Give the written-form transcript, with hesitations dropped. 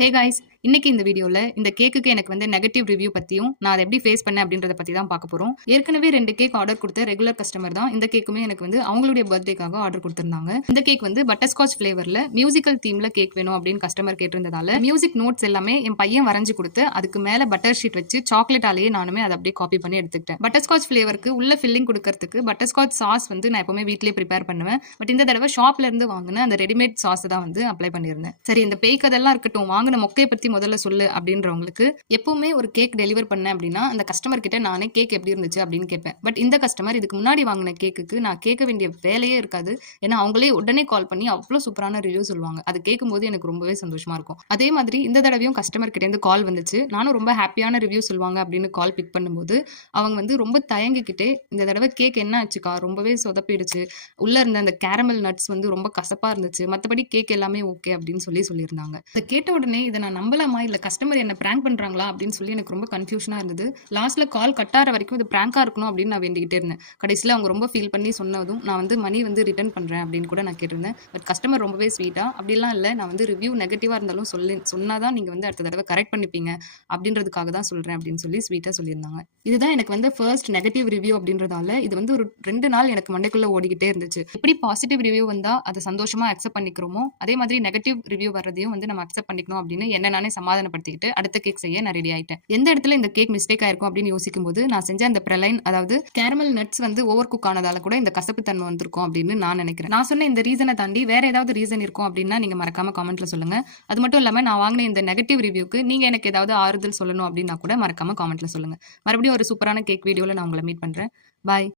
Hey guys, இன்னைக்கு இந்த வீடியோல இந்த கேக்குக்கு எனக்கு நெகட்டிவ் ரிவ்யூ பத்தியும் நான் அதை எப்படி ஃபேஸ் பண்ணேன் அப்படின்றத பத்தி தான் பார்க்க போறோம். ஏற்கனவே 2 கேக் ஆர்டர் கொடுத்த ரெகுலர் கஸ்டமர் தான் இந்த கேக்குமே எனக்கு அவங்களுடைய பர்த்டேக்காக ஆர்டர் கொடுத்திருந்தாங்க. இந்த கேக் பட்டர்ஸ்காட்ச் ஃபிளேவர்ல மியூசிக்கல் தீம்ல கேக் வேணும் அப்படின்னு கஸ்டமர் கேட்டிருந்ததால மியூசிக் நோட்ஸ் எல்லாமே என் பையன் வரைஞ்சு கொடுத்து அதுக்கு மேல பட்டர் ஷீட் வச்சு சாக்லேட்டாலேயே நானுமே அதை அப்படியே காப்பி பண்ணி எடுத்துக்கிட்டேன். பட்டர்ஸ்காட்ச் ஃபிளேவருக்கு உள்ள ஃபில்லிங் கொடுக்கறதுக்கு பட்டர்ஸ்காட்ச் சாஸ் நான் எப்பவுமே வீட்லயே ப்ரிப்பேர் பண்ணுவேன். பட் இந்த தடவை ஷாப்ல இருந்து வாங்கின அந்த ரெடிமேட் சாஸ் தான் அப்ளை பண்ணியிருந்தேன். சரி, இந்த பேக் அதெல்லாம் இருக்கட்டும், வாங்கின மொக்கையை பத்தி முதல்ல சொல்லு அப்படின்றவங்களுக்கு எப்பவுமே ஒரு கேக் டெலிவர் பண்ணேன் அப்படின்னா அந்த கஸ்டமர் கிட்ட நானே கேக் எப்படி இருந்துச்சு அப்படின்னு கேட்பேன். பட் இந்த கஸ்டமர் இதுக்கு முன்னாடி வாங்கின கேக்குக்கு நான் கேட்க வேண்டிய வேலையே இருக்காது. ஏன்னா அவங்களே உடனே கால் பண்ணி அவ்வளவு சூப்பரான ரிவ்யூ சொல்லுவாங்க. அது கேட்கும்போது எனக்கு ரொம்பவே சந்தோஷமா இருக்கும். அதே மாதிரி இந்த தடவையும் கஸ்டமர் கிட்ட இருந்து கால் வந்துச்சு. நானும் ரொம்ப ஹாப்பியான ரிவ்யூ சொல்லுவாங்க அப்படின்னு கால் பிக் பண்ணும்போது அவங்க ரொம்ப தயங்கிக்கிட்டே, இந்த தடவை கேக் என்ன ஆச்சுக்கா, ரொம்பவே சொதப்பிடுச்சு, உள்ள இருந்த அந்த கேரமல் நட்ஸ் ரொம்ப கசப்பா இருந்துச்சு, மற்றபடி கேக் எல்லாமே ஓகே அப்படின்னு சொல்லியிருந்தாங்க. அதை கேட்ட உடனே இதை நான் நம்பலாமா இல்ல கஸ்டமர் என்ன பிராங்க் பண்றாங்களா அப்படின்னு சொல்லி எனக்கு ரொம்ப கன்ஃபியூஷனா இருந்தது. லாஸ்ட்ல கால் கட் ஆகிற வரைக்கும் இது பிராங்கா இருக்கணும் அப்படின்னு நான் வேண்டிக்கிட்டே இருந்தேன். கடைசியில் அவங்க ரொம்ப ஃபீல் பண்ணி சொன்னதும் நான் மணி ரிட்டர்ன் பண்றேன் அப்படின்னு கூட நான் கேட்டிருந்தேன். பட் கஸ்டமர் ரொம்பவே ஸ்வீட்டா, அப்படிலாம் இல்லை, நான் ரிவ்யூ நெகட்டிவா இருந்தாலும் சொன்னாதான் நீங்க அடுத்த தடவை கரெக்ட் பண்ணிப்பீங்க அப்படின்றதுக்காக தான் சொல்றேன் அப்படின்னு சொல்லி ஸ்வீட்டா சொல்லியிருந்தாங்க. இதுதான் எனக்கு ஃபர்ஸ்ட் நெகட்டிவ் ரிவ்யூ அப்படின்றதால இது ஒரு 2 நாள் எனக்கு மண்டைக்குள்ள ஓடிக்கிட்டே இருந்துச்சு. எப்படி பாசிட்டிவ் ரிவ்யூ வந்தா அதை சந்தோஷமா அக்செப்ட் பண்ணிக்கிறோமோ அதே மாதிரி நெகட்டிவ் ரிவ்யூ வர்றதையும் நம்ம அக்செப்ட் பண்ணிக்கணும் அப்படின்னு என்ன நானே சமாதானப்படுத்திக்கிட்டு அடுத்த கேக் செய்ய நான் ரெடி ஆயிட்டேன். எந்த இடத்துல இந்த கேக் மிஸ்டேக் ஆயிருக்கும் அப்படின்னு யோசிக்கும் போது நான் செஞ்ச அந்த பிரலைன், அதாவது கேரமல் நட்ஸ் ஓவர் குக் ஆனதால கூட இந்த கசப்பு தன்மை வந்திருக்கும் அப்படின்னு நான் நினைக்கிறேன். நான் சொன்ன இந்த ரீசனை தாண்டி வேற ஏதாவது ரீசன் இருக்கும் அப்படின்னா நீங்க மறக்காம கமெண்ட்ல சொல்லுங்க. அது மட்டும் இல்லாம நான் வாங்கின இந்த நெகட்டிவ் ரிவ்யூக்கு நீங்க எனக்கு ஏதாவது ஆறுதல் சொல்லணும் அப்படின்னா கூட மறக்காம கமெண்ட்ல சொல்லுங்க. மறுபடியும் ஒரு சூப்பரான கேக் வீடியோல நான் உங்களை மீட் பண்றேன். பாய்.